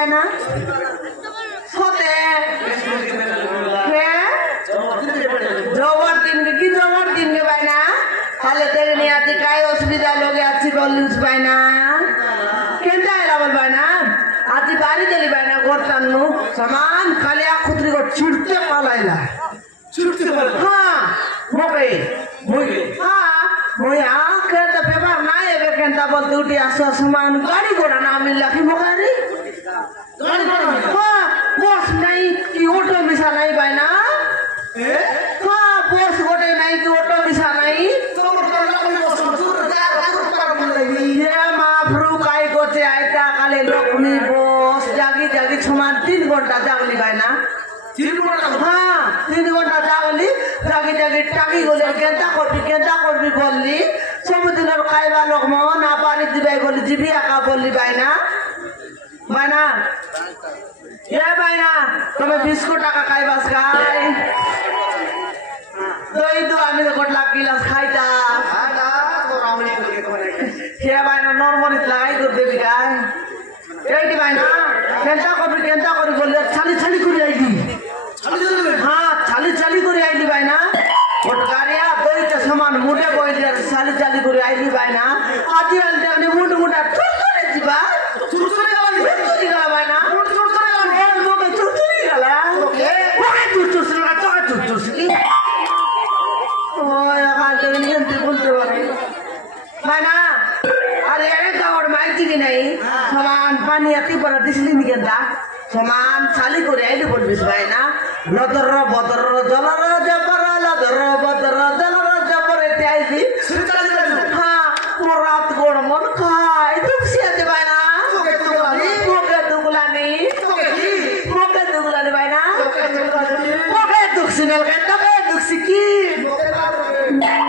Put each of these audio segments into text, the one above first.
বাইনা সতে জবর দিনকে কি জবর দিনকে বাইনা তাহলে দেখনি আছি কাই অসুবিধা লগে আছি বলিস বাইনা কেনটা এলা বল বাইনা আজি বাড়ি দিলি বাইনা করতাম সমান খালি খুতরি করে ছুটতে পালাইলা ছুটতে পালা হ্যাঁ মোকে মুইকে হ্যাঁ মুই আখে তো পেপার নাই এবে কেনটা বলতে উঠি আসো সমান গাড়ি ঘোড়া না মিললা কি মোকারি গাড়ি ঘোড়া হ্যাঁ বস নাই কি অটো মিশা নাই বাইনা হ্যাঁ বস গোটে নাই কি অটো মিশা নাই লক্ষ্মী বস জাগি জাগি সমান 3 ঘন্টা জাগলি বাইনা 3 ঘন্টা হ্যাঁ 3 ঘন্টা জাগলি জাগি জাগি টাকি গলে কেনটা করবি বললি সমুদ্রের খাইবা লোক না পানি দিবাই বলি জিবি একা বললি বাইনা বাইনা বাইনা তুমি 20 টাকা খাইবাস খাই দই তো আমি তো গোটলা গিলাস খাইতা বাইনা নর্মালিত লাগাই করে দেবি গাই এইটি বাইনা কেনটা করবি বললে ছালি করে আইলি হ্যাঁ ছালি করে আইলি বাইনা ওট গাড়িয়া দইতে সমান মুড়ে বইলি আর ছালি করে আইলি বাইনা আজি আনতে আপনি মুড়া চুর করে দিবা চুর করে গেলা বাইনা চুর গেলা ওকে চুর ওই আমার নিয়ন্ত্রণ বলতে পারে বাইনা अरे गाँव माहिती की नाही समान पाणी अति पर दिसली नी केंदा समान चाली करे आइली बोलबिस भाई ना लदर बदर जलर जबर लदर बदर जलर जबर ते आइली हां रात गोड मन खाय दुखसी आते भाई ना मोके दुगलानी भाई ना मोके दुखसी नेल के तबे दुखसी की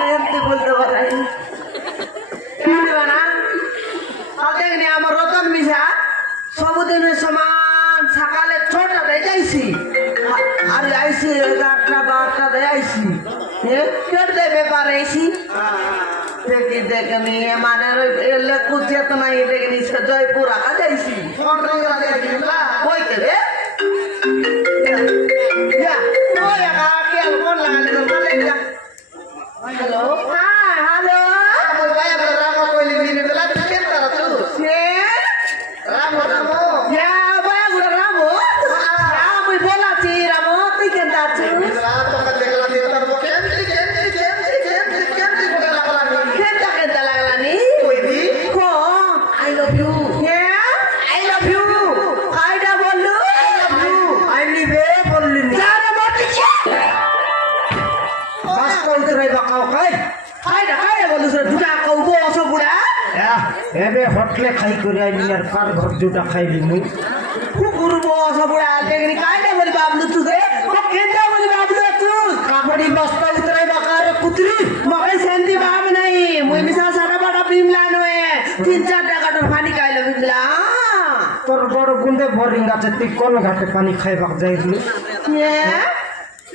एंते बोलते भाई দেখনি আমার রতন মিশা সবুদিনের সমান সকালে 6টাতে যাইছি আর আইছি 11টা 12টাতে আইছি কেটে ব্যাপার আইছি দেখনি মানে এলে কুচিয়া তো নাই দেখনি জয়পুর আকা যাইছি কইতে রে হ্যালো হ্যালো এবে হটলে খাই করে আইলি আর কার ঘর দুটা খাইলি মুই কুকুর বস বুড়া দেখনি কাইটা বলি বাবলু তুই ও কেনটা বলি বাবলু তুই কাপড়ি বস্তা উতরাই বাকার কুতরি মকে সেন্দি বাব নাই মুই মিশা সারা বাটা বিমলা নয় 3-4 টাকার পানি খাইলো বিমলা তোর বড় গুন্ডে বোরিং আছে তুই কোন ঘাটে পানি খাইবাক যাইলি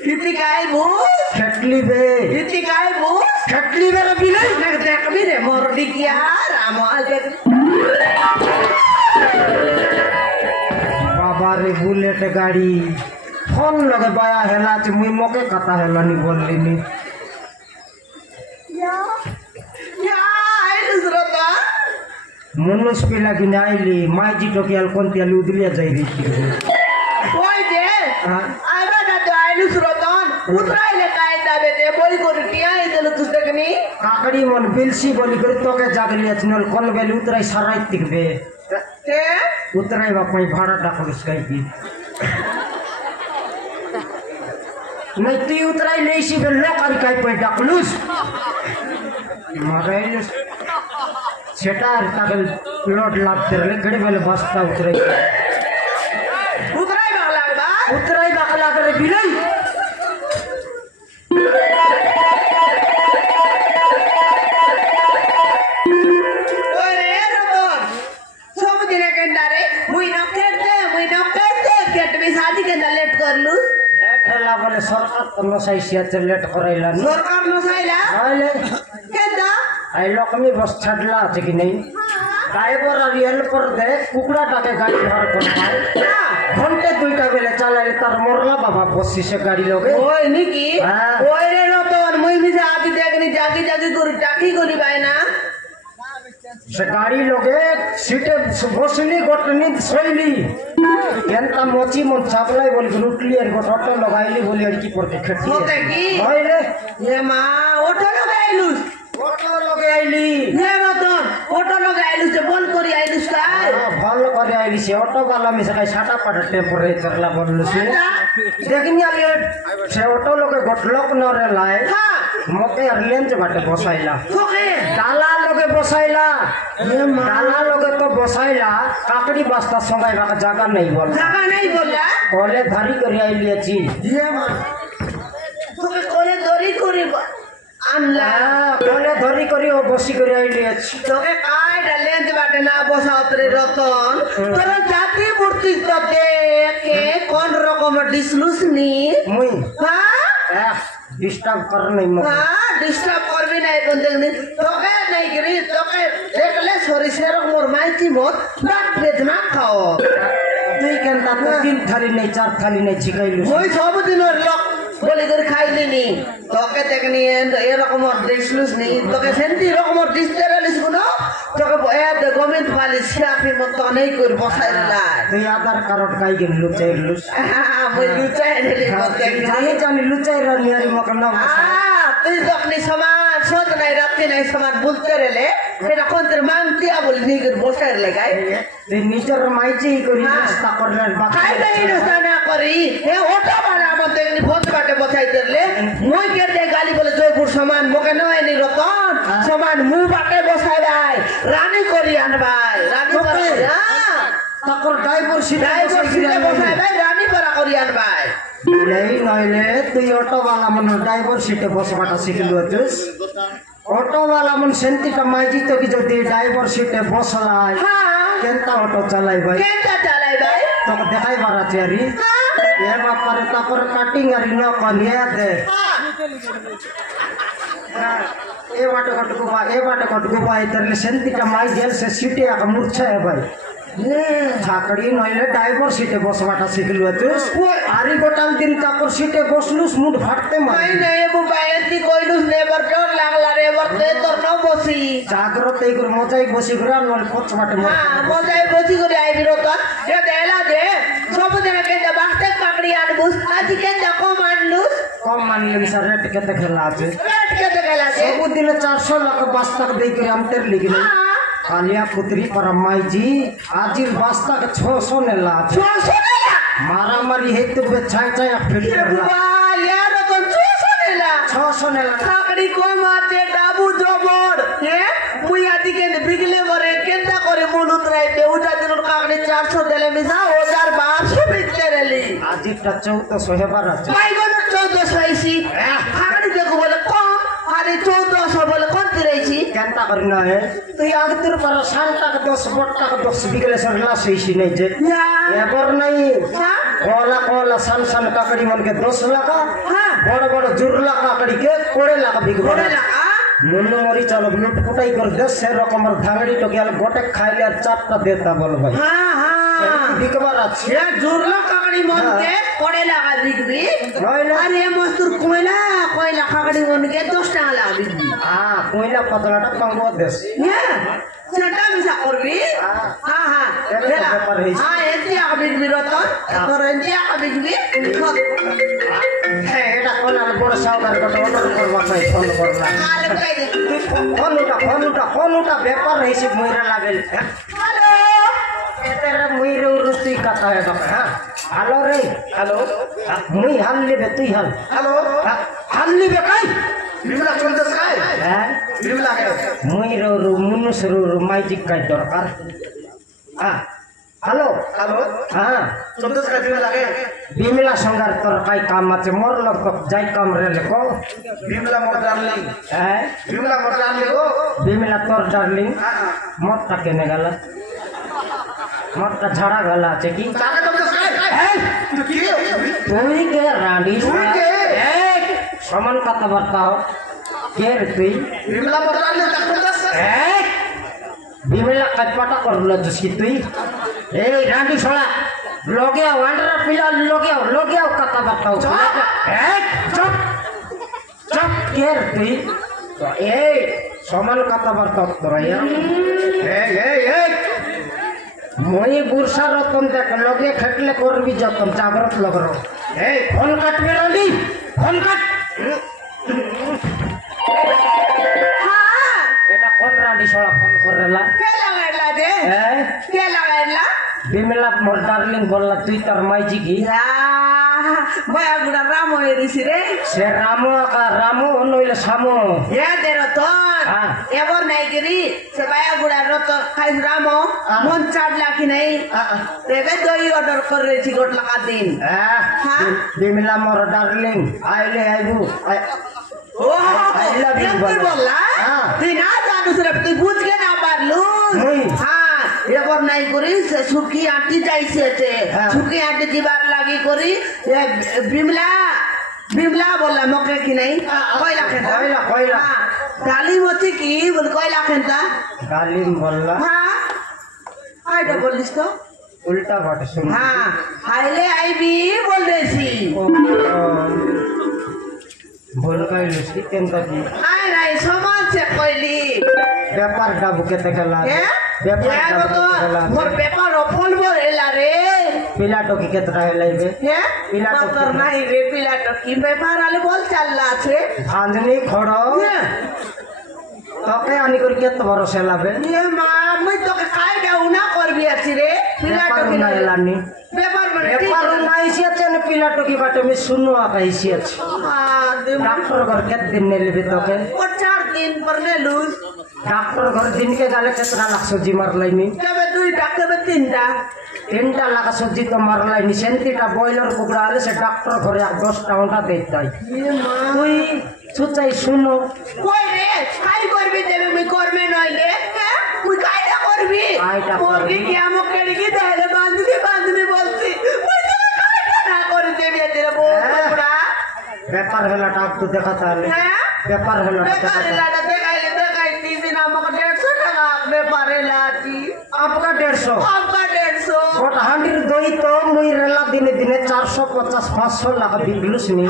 हिती काय भूस खटली बे हिती काय भूस खटली बे बिलाई ना देखबी रे मोरडी किया राम आगे बाबा रे बुलेट गाड़ी फोन लगे बाया हेला च मुई मोके कथा हेला नी बोलली नी या आई दुसरता मनुष पिला की नाइली माईजी टोकियाल कोणती आली उदलिया जाई रे ओय दे आगा दातो आई दुसरतन उतरायले काय दाबे दे बोली कोरी टिया इदल तुसकनी काकड़ी मन बिलसी बोली कर तोके जागली अचनल कोन बेल उतराई सराई तिकबे ते उतराई बापई भाड़ा डाकलस काई की नहीं ती उतराई लेसी बे लोकारी काई पे डाकलुस माराइलस सेटार तागल लोट लागते रे गड़ी बेले बस्ता उतराई बाकला करे बिलाई ओरे रतन सब दिने केंदारे मुई न करते केट में शादी के लेट कर लू लेट हला बोले सरकार तो नसाइसिया ते लेट कराइला सरकार नसाइला आले केदा आई लक्ष्मी बस छडला আছে কি नहीं ড্রাইভার আর হেল্পার দে কুকুড়াটাকে গাড়ি ধর করবাই ঘন্টে 2টা বেলে চালাইলে তার মরলা বাবা বসিছে গাড়ি লগে ওই নাকি হ্যাঁ। ওই রে রতন মুই মিছে আদি দেখনি জাগি জাগি করি টাকি করি ভাই না সে গাড়ি লগে সিটে বসলি গটনি শৈলি কেনটা মচি মন চাপলাই বলি উঠলি আর গটটা লগাইলি বলি আর কি করতে খেটি ওতে কি হয় রে এ মা ওটো লগে আইলুস গটটা লগে আইলি হে রতন ওটো লগে আইলুস যে বল করি আইলুস কাই ভালো করে আইলি সে অটো বালা মিশে খাই সাটা পাটা টেম্পারেচারলা বললুছে দেখিনি আমি সে অটো লগে গটলক নরে লাই হ্যাঁ মতে আর লেঞ্চ বাটে বসাইলা তোকে ডালা লগে বসাইলা ডালা লগে তো বসাইলা কাকড়ি বাস্তা সঙ্গাইবা জায়গা নেই বল জায়গা নাই বলা কলে ধারি করে আইলিয়েছি তোকে কোলে দড়ি করি আনলা কলে ধরি করি ও বসি করে আইলিয়েছি তোকে কাই ডালেন্ট বাটে না বসাও তোরে রতন তোর জাতি মূর্তি তো দেখে কোন রকম ডিসলুস নি মুই হ্যাঁ ডিস্টার্ব কর নাই মোক হ্যাঁ ডিস্টার্ব করবি না এখন দেখনি তোকে নাই করি তোকে দেখলে সরিষের মোর মাইতি মত রাত বেদনা খাও তুই কেন তা তো 3 থালি নেই 4 থালি নেই শিখাইলু ওই সবদিনের লোক বলি করে খাইলি নি তোকে দেখনি এরকম ডিসলুস নি তোকে সেন্টি রকম ডিস্টারালিস গুলো তোকে এত গমিত পালি সিরাপি মত অনেক করে বসাইলা তুই আধার কার্ড কাই গেল লুচাইলুস মই লুচাই দিলি মত জানি জানি লুচাই রানিয়ারি মক না তুই যখন সমান সোদ নাই রাত্রি নাই সমান বলতে রেলে সেটা কোনদের মাংতিয়া বলি নিয়ে করে বসাই লেগাই তুই নিজের মাইজি করি রাস্তা করলে খাই নাই না করি এ ওটা মানে আমার দেখনি ভোজ কাটে বসাই দিলে মই কে দে গালি বলে জয়পুর সমান মোকে নয় নি রতন সমান মু বাটে বসাই ভাই রানী করি আন ভাই রানী করে তাকর ড্রাইভার সিটে বসাই ভাই রানী করা করি আন ভাই নেই নইলে তুই অটো वाला মন ড্রাইভার সিটে বসবাটা শিখলু আছিস অটো वाला মন সেন্তিটা মাইজি তো কি যদি ড্রাইভার সিটে বসলাই হ্যাঁ কেনটা অটো চালাই ভাই কেনটা চালাই ভাই তোকে দেখাই বারাছে আরি এ বাপারে তারপর কাটিং আরি ন কনিয়া দে এ বাট কটকু ভাই তাহলে সেন্তিটা মাই জেল সে সিটে এক মূর্ছা है ভাই ঝাকড়ি নইলে ড্রাইভার সিটে বসবাটা শিখলু আছিস আরি গোটাল দিন তারপর সিটে বসলুস মুড ভাটতে মার নাই নাই মোবাইলটি কইলুস নেবার ডর লাগলা রে বর্তে তোর ন বসি জাগ্রত এই করে মজাই বসি ঘুরে নল পছবাটে মার হ্যাঁ মজাই বসি করে আইবি রতন এ দেলা যে সবদিন কেন বাস্তে কাকড়ি আনবুস আজ কেন কম আনলুস কম মানলেন স্যার রেট কেতে খেলা আছে রেট কেতে গেলা যে সবদিনে 400 লাখ বাস্তাক দেই করে আমতের লিখলে কালিয়া পুত্রী পরমাইজি আজির বাস্তাক 600 নেলা আছে 600 নেলা মারামারি হেতু বেছাই চাই ফিট করলা বাবা ইয়ার তো 600 নেলা 600 নেলা কাকড়ি কম আছে ডাবু জবর হে মুই আদি কেন বিগলে করে কেনটা করে মুলুত রাই দেউটা দিন কাকড়ি 400 দেলে মিসা 1200 বিকতে রেলি আজিরটা 1400 হেবার আছে বাইগন 1400 আইছি কাকড়ি দেখো বলে কম আরে 1400 বলে কোন দিরাইছি কেনটা করি না হে তুই আগতের পর সালটাক 10 বটটাক 10 বিগলে সরলা সেইছি নাই যে এবার নাই কলা কলা সান সান কাকড়ি মনকে 10 লাখ হ্যাঁ বড় বড় জুরলা কাকড়ি কে 20 লাখ বিকবো করে না মুন্নু মরি চলো লুট ফুটাই করে 10 রকমের ভাঙড়ি তো গেল গোটে খাইলে আর 4টা দেতা বল ভাই হ্যাঁ হ্যাঁ বিকবার আছে এ জুরলা কাকড়ি মনকে করে লাগা বিকবি নইলে আরে মস্তুর কয়লা কাকড়ি মনকে 10 টাকা লাগা বিকবি কইলা পাতলাটা পাঙ্গো দেশ হ্যাঁ সেটা মিশা করবি হ্যাঁ হ্যাঁ হ্যাঁ এতে বিকবি রতন তোর এতে বিকবি হ্যাঁ এটা কোন বড় সাউদার কথা অর্ডার করবা চাই ফোন করলা ফোনটা ব্যাপার হইছে মইরা লাগেল হ্যালো এতেরা মইরে উরুতি কথা হে বাবা হ্যাঁ হ্যালো রে হ্যালো মুই হাল লিবে তুই হাল হ্যালো হাল লিবে কাই বিমলা চলতেছ কাই হ্যাঁ বিমলা কে মইরে মুনুসরু মাইজিক কাই দরকার হ্যাঁ হ্যালো হ্যালো হ্যাঁ চলতেছ কাই বিমলা কে বিমলা সঙ্গার তোর কাই কাম আছে মোর লোক যাই কাম রে লেখো বিমলা মোর ডার্লিং হ্যাঁ বিমলা মোর ডার্লিং গো বিমলা তোর ডার্লিং মরটা কেনে গেল মরটা ঝাড়া গেল আছে কি চাকা চলতেছ কাই তুই কি তুই কে রানী তুই কে? সমান কথাবার্তা হোক কে রে তুই বিমলা মোর ডার্লিং চলতেছ বিমেলা কাটপাটা করল তুই তুই এই রান্ডি ছড়া লগে আও আন্ডার পিলা লগে আও কথা বার্তা এই চুপ চুপ কের তুই এই সমান কথা বার্তা তোরাইয়া এই মই বুরসা রতন দেখ লগে খেটলে করবি যতন জাগ্রত লগর এই ফোন কাটবে রান্ডি ফোন কাট এটা কোন রান্ডি ছড়া ফোন করলা কে লাগাইলা দে কে লাগাইলা বিমলা মোর ডার্লিং বললা তুই তোর মাইজি কি বয়া গুড়া রাম হয়ে দিছি রে সে রামু নইলে সামু এ দে রতন এবার নাই গিরি সে বয়া গুড়া রতন খাই রাম মন চাটলা কি নাই তেবে দই অর্ডার করেছি গোটলা কা দিন বিমলা মোর ডার্লিং আইলে আইবু ও বললা তুই না জানুস রে তুই বুঝকে না পারলু হ্যাঁ এবার নাই করি সে সুখী আঁটি যাইছে সুখী আঁটি দিবার লাগি করি বিমলা বললা মকে কি নাই কয়লা খেতা কয়লা ডালিম হচ্ছে কি বল কয়লা খেতা ডালিম বললা হ্যাঁ আইটা বলিস তো উল্টা ঘটে শুন হ্যাঁ আইলে আইবি বলেছি বল কইলি কেন কাজি আই নাই সমাজ সে কইলি ব্যাপারটা বুকেতে গেলা মোর পেপার অফল বল এলা রে পিলাটো কি কেতরা হেলাইবে পিলাটো তোর নাই রে পিলাটো কি পেপার আলে বল চাল্লা আছে ভাঁজনি খড় তোকে আনি করি কেত বড় সেলাবে এ মা মই তোকে কাই দাও না করবি আছি রে পিলাটো কি না এলানি পেপার মানে পেপার না আইছিয়াছে না পিলাটো কি বাটে আমি শুনো আইছিয়াছে ডাক্তার ঘর কেত দিন নেলিবে তোকে 4 दिन पर ने लूज ডাক্তার ঘর দিনকে গেলে কেতরা লাখ সবজি মারলাইনি তবে তুই ডাক্তার তিনটা লাখ সবজি তো মারলাইনি সেন্তিটা বয়লার কুকুরা হলে সে ডাক্তার ঘরে 10 টাকা দেয় তাই তুই সুচাই শুনো কই রে কাই করবি দেবে আমি করবে নইলে তুই কাইটা করবি মুরগি কি আমক কেড়ে কি দেলে বান্ধবী বলছি তুই কাইটা না করে দেবে তেরে বড়া ব্যাপার হলো টাক তো দেখা তাহলে ব্যাপার হলো দেখাই দিন আমাকে 150 টাকা ব্যাপারে লাতি आपका 150 গোটা হাঁড়ির দই তো মুই রেলা দিনে দিনে 450 500 লাখ বিকলুস নি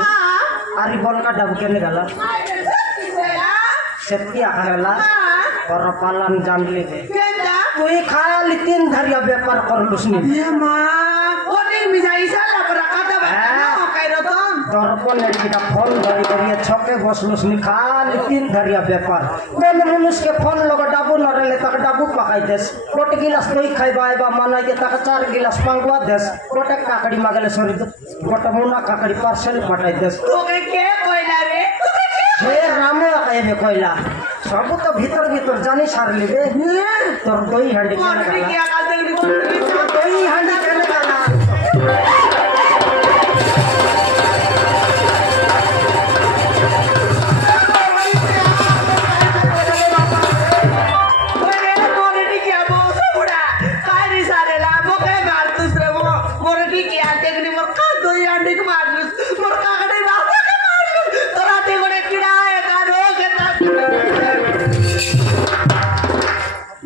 আর বলকা ডাব কেনে গেল সেতি আখালা और पालन जानले তুই খালি 3 ধারিয়া ব্যাপার করলুস নি মা ওটি মিজাইছা লাপরা কাটা বানা কাইরো তো দর্পণ এটা ফোন ধরি ধরিয়ে ছকে বসলুস নি খালি 3 ধারিয়া ব্যাপার কোন মানুষকে ফোন লগা ডাবু নরেলে তাকে ডাবু পাকাই দেস কোটে গিলাস দই খাইবা আইবা মানাইতে তাকে 4 গিলাস পাঙ্গুয়া দেস কোটে কাকড়ি মাগলে সরি গোটা মুনা কাকড়ি পার্সেল পাঠাই দেস তোকে কে কইলা রে হে রামে আইবে কইলা সব তো ভিতর জানি সার লিবে তোর দই হাঁড়ি দই হাঁড়ি কেন গেলা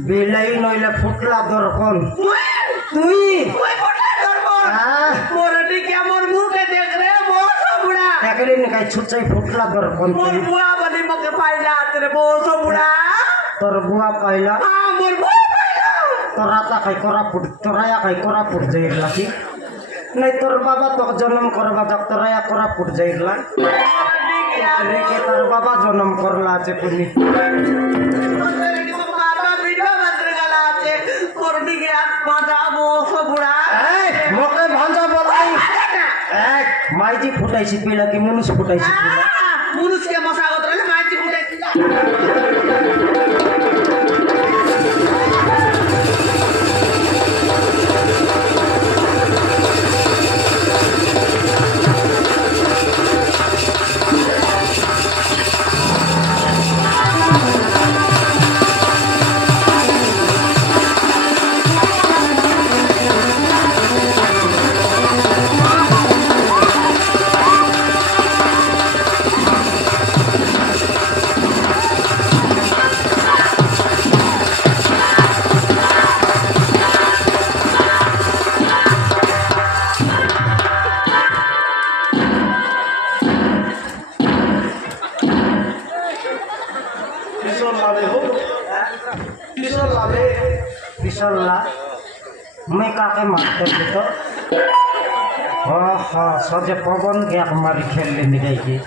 বিলাই নইলে ফুটলা দরকন তুই কেমন মুখে দেখ রে বুড়া একদিন কাই ছুচাই ফুটলা দরকন তুই বুয়া বলি মকে পাইলা রে বসো বুড়া তোর বুয়া পাইলা মোর বুয়া পাইলা তোরা তা কাই করা পুট যাইলা কি নাই তোর বাবা তো জন্ম করবা তোরায়া করা পুট যাইলা রেখে তোর বাবা জন্ম করলা আছে তুমি মকে ভাঞ্জা বলাই মাইজি ফুটাইছি পিলা কি মুনুষ ফুটাইছি পিলা মুনুষকে মশাগত রইলে মাইজি ফুটাইছি मैं काके मारते थे तो हाँ सजे पवन के हमारी खेल लेने गई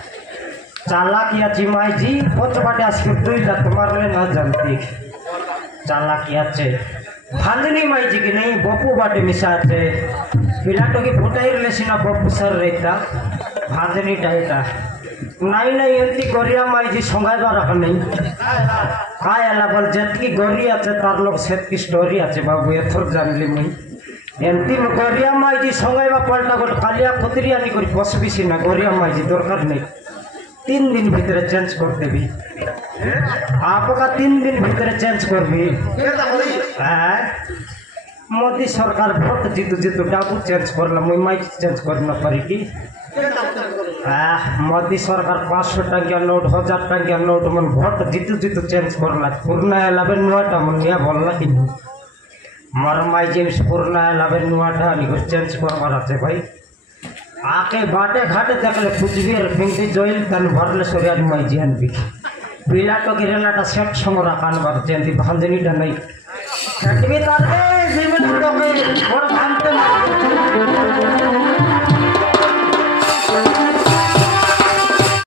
चालाकिया चिमाई जी पच बाटे आज के 2 लाख मारले ना जानती चालाकिया चे भांजनी माई जी की नहीं बपू बाटे मिसा चे पिलाटो की फुटाई लेसिना बपू सर रहता भांजनी टाइटा नहीं एमती गरिया माई जी संगाइबा रख नहीं काय आला बल जेतकी गरी आछे तार लोग सेतकी स्टोरी आछे बाबू एथर जानली मुई एमती गरिया माई जी संगाइबा पलटा गोटे कालिया खतरिया नी करी बसबिसी ना गरिया माई जी दरकार नहीं 3 दिन भीतर चेंज कर देवी आपका 3 दिन भीतर चेंज कर भी मोदी सरकार भोट जीतु जीतु डाकू चेंज करला मुई माई चेंज करना पड़ी की मोदी सरकार 500 टंकिया नोट 1000 टंकिया नोट मन भोट जीतु जीतु चेंज करला पुरना लाबे नुआटा मन निया बोलला कि मर माई जेम्स पुरना लाबे नुआटा नि चेंज करवार আছে भाई आके बाटे घाटे देखले कुचबिहार फिंगटी जइल तन भरले सोरिया माई जियान बि पिलाटो के रेलाटा सेट संगरा कानबार जेंती भांजनीटा नहीं कटबी तार ए जीवन लोके और भांते